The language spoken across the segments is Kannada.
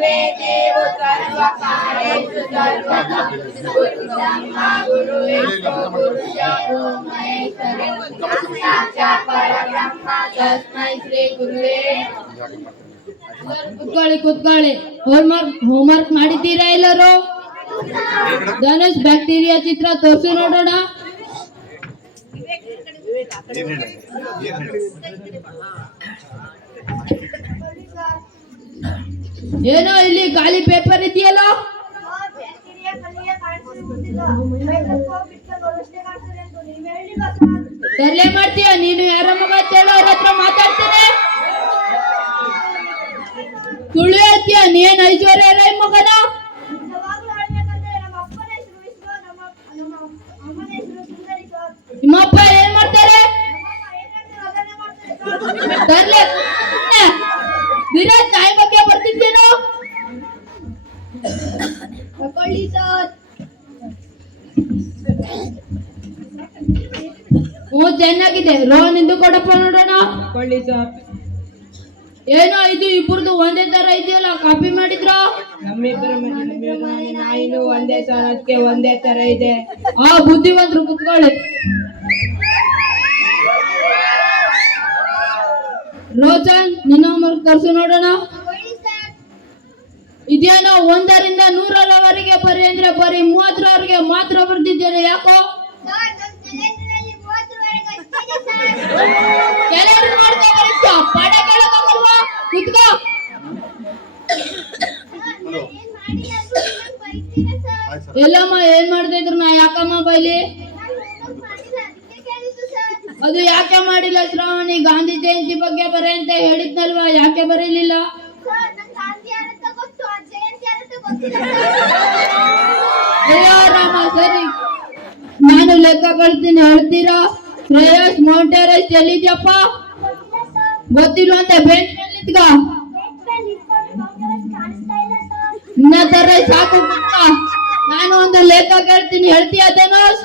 गुरुवे देवो सर्वकार्येषु सर्वदा गुरु ब्रह्मा गुरु विष्णु गुरु देवो महेश्वरः साक्षात् परब्रह्म तस्मै ಶ್ರೀ ಗುರುವೇ ಕೂತ್ಕೊಳ್ಳಿ ಹೋಮ್ವರ್ಕ್ ಮಾಡಿದ್ದೀರಾ ಎಲ್ಲರೂ? ಧನುಷ್ ಬ್ಯಾಕ್ಟೀರಿಯಾ ಚಿತ್ರ ತೋರಿಸಿ ನೋಡೋಣ. ಏನೋ ಇಲ್ಲಿ ಖಾಲಿ ಪೇಪರ್ ಇದೆಯಲ್ಲ, ತರಲೆ ಮಾಡ್ತೀಯ ನೀನು? ಯಾರ ಮಗ ಅಂತೇಳೋ ಅವ್ರ ಹತ್ರ ಮಾತಾಡ್ತೀನಿ. ಸುಳ್ಳು ಹೇಳ್ತೀಯ ನೀನ್? ಐಶ್ವರ್ಯ ರೈ ಮಗನ? ನಿಮ್ಮಪ್ಪ ಏನ್ ಮಾಡ್ತಾರೆ? ತರ್ಲೆ ವಿರಾಜ್ ನಾಯಿ ಬಗ್ಗೆ ಬರ್ತಿದ್ದೇನು? ತಕೊಳ್ಳಿ ಸರ್. ಚೆನ್ನಾಗಿದೆ. ರೋಹನ್ ಇಂದು ಕೊಡಪ್ಪ ನೋಡೋಣ. ಕೊಳ್ಳಿ ಸರ್. ಏನೋ ಇದು ಇಬ್ಬರದು ಒಂದೇ ತರ ಇದೆಯಲ್ಲ, ಕಾಪಿ ಮಾಡಿದ್ರ? ನಮ್ಮಿಬ್ಬರ ನಾಯಿನು ಒಂದೇ ಸರ್, ಅದಕ್ಕೆ ಒಂದೇ ತರ ಇದೆ. ಬುದ್ಧಿವಂತರು ಕುತ್ಕೊಳ್ಳಿ. ರೋಚನ್ ನಿನ್ನ ಹೋಮ್ವರ್ಕ್ ತೋರಿಸು ನೋಡೋಣ. ಇದೇನೋ 1ರಿಂದ 100ರವರೆಗೆ ಬರಿ ಅಂದ್ರೆ ಬರೀ 30ರವರೆಗೆ ಮಾತ್ರ ಬರ್ದಿದ್ದೇನೆ. ಯಾಕೋ? ಎಲ್ಲರೂ ನೋಡ್ತಾ ಬರೀತ್ಯಾ? ಪಾಠ ಕೇಳೋಕ್ಕಾಗಲ್ವಾ? ಕುತ್ಕೋ. ಎಲ್ಲಮ್ಮ ಏನ್ ಮಾಡ್ತಾ ಇದ್ರು? ನಾ ಯಾಕಮ್ಮ ಬೈಲಿ? ಅದು ಯಾಕೆ ಮಾಡಿಲ್ಲ ಶ್ರಾವಣಿ? ಗಾಂಧಿ ಜಯಂತಿ ಬಗ್ಗೆ ಬರೆ ಅಂತ ಹೇಳಿದ್ನಲ್ವಾ, ಯಾಕೆ ಬರೀಲಿಲ್ಲ? ಅಯ್ಯೋ ರಾಮ, ಸರಿ ನಾನು ಲೆಕ್ಕ ಕಳ್ತೀನಿ, ಹೇಳ್ತೀರಾ? ಶ್ರೇಯಸ್ ಮೌಂಟ್ ಎವರೆಸ್ಟ್ ಎಲ್ಲಿದ್ಯಪ್ಪ? ಗೊತ್ತಿಲ್ಲ ಅಂತ ಬೆಂಚ್ ಮೇಲೆ ನಿಂತ್ಕ. ನಿನ್ನ ತರ ಸಾಕು ಕುತ್ಕ. ನಾನು ಒಂದು ಲೆಕ್ಕ ಕೇಳ್ತೀನಿ, ಹೇಳ್ತೀಯ ಧನುಷ್?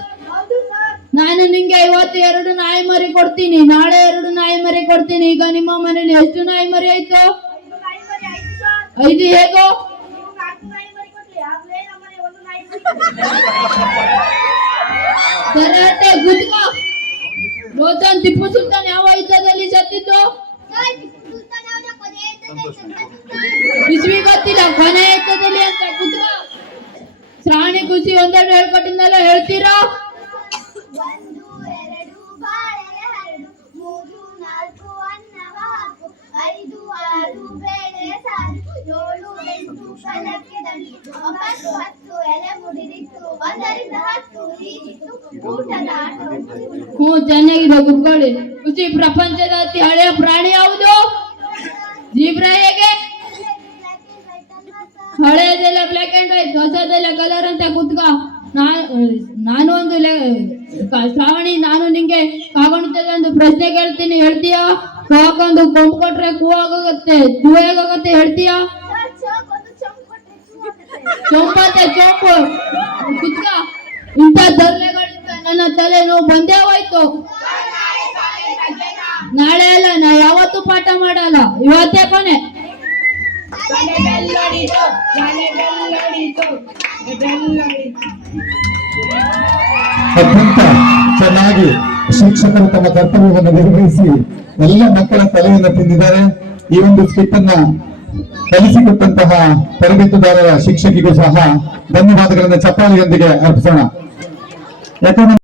ನಾನು ನಿಂಗೆ ಇವತ್ತು 2 ನಾಯಿ ಮರಿ ಕೊಡ್ತೀನಿ, ನಾಳೆ 2 ನಾಯಿ ಮರಿ ಕೊಡ್ತೀನಿ. ಈಗ ನಿಮ್ಮ ಮನೇಲಿ ಎಷ್ಟು ನಾಯಿ ಮರಿ ಆಯ್ತು? 5. ಹೇಗೋ? ಕರೆಕ್ಟೇ, ಗುದ್ಕೋ. ರೋಚನ್, ಟಿಪ್ಪು ಸುಲ್ತಾನ್ ಯಾವ ಯುದ್ಧದಲ್ಲಿ ಸತ್ತಿದ್ದು? ಇಸ್ವಿ ಗೊತ್ತಿಲ್ಲ, ಕೊನೆ ಯುದ್ಧದಲ್ಲಿ ಅಂತ. ಗುದ್ಕೋ. ಶ್ರಾವಣಿ ಖುಷಿ ಒಂದೆರಡು ಹೇಳ್ಕೊಟ್ಟಿದ್ದಲ್ಲ, ಹೇಳ್ತೀರಾ? 1 2 ಬಾಳೆಲೆ ಹರಡು, 3 4 ಅನ್ನವ ಹಾಕು, 5 6 ಬೇಳೆ ಸಾರು, 7 8 ಪಲ್ಲಕ್ಕಿ ದಂಡಿ, 9 10 ಎಲೆ ಮುಡಿದಿತ್ತು, 1ರಿಂದ 10 ಹೀಗಿತ್ತು ಊಟದ ಆಟ. ಚೆನ್ನಾಗಿದೆ, ಕುತ್ಕೊಳ್ಳಿ. ಖುಷಿ, ಪ್ರಪಂಚದ ಅತಿ ಹಳೆಯ ಪ್ರಾಣಿ ಯಾವುದು? ಜೀಬ್ರಾ. ಹೇಗೆ? ಹಳೆಯದೆಲ್ಲ ಬ್ಲಾಕ್ ಅಂಡ್ ವೈಟ್, ಹೊಸದೆಲ್ಲ ಕಲರ್ ಅಂತ. ಕುತ್ಕ. ನಾನು ಒಂದು ಶ್ರಾವಣಿ, ನಾನು ನಿಂಗೆ ಕಾಗುಣಿತದ ಒಂದು ಪ್ರಶ್ನೆ ಕೇಳ್ತೀನಿ, ಹೇಳ್ತೀಯಾ? ಕಾಕೊಂದು ಕೊಂಬು ಕೊಟ್ರೆ ಕೂವಾಗುತ್ತೆ, ಹೇಗಾಗುತ್ತೆ ಹೇಳ್ತೀಯಾ? ಚೊಂಬತ್ತೆ, ಚೊಂಬು. ಕುತ್ಕ. ಇಂಥ ತರಲೆಗಳಿಂದ ನನ್ನ ತಲೆ ನೋವು ಬಂದೇ ಹೋಯ್ತು. ನಾಳೆ ಅಲ್ಲ, ನಾ ಯಾವತ್ತೂ ಪಾಠ ಮಾಡಲ್ಲ, ಇವತ್ತೇ ಕೊನೆ. ಅತ್ಯಂತ ಚೆನ್ನಾಗಿ ಶಿಕ್ಷಕರು ತಮ್ಮ ಕರ್ತವ್ಯವನ್ನು ನಿರ್ವಹಿಸಿ ಎಲ್ಲ ಮಕ್ಕಳ ತಲೆಯನ್ನು ತಿಂದಿದ್ದಾರೆ. ಈ ಒಂದು ಸ್ಕಿಟ್ ಅನ್ನ ಕಲಿಸಿಕೊಟ್ಟಂತಹ ತರಬೇತುದಾರರ ಶಿಕ್ಷಕಿಗೂ ಸಹ ಧನ್ಯವಾದಗಳನ್ನು ಚಪ್ಪಾಳಿಯೊಂದಿಗೆ ಅರ್ಪಿಸೋಣ. ಯಾಕಂದ್ರೆ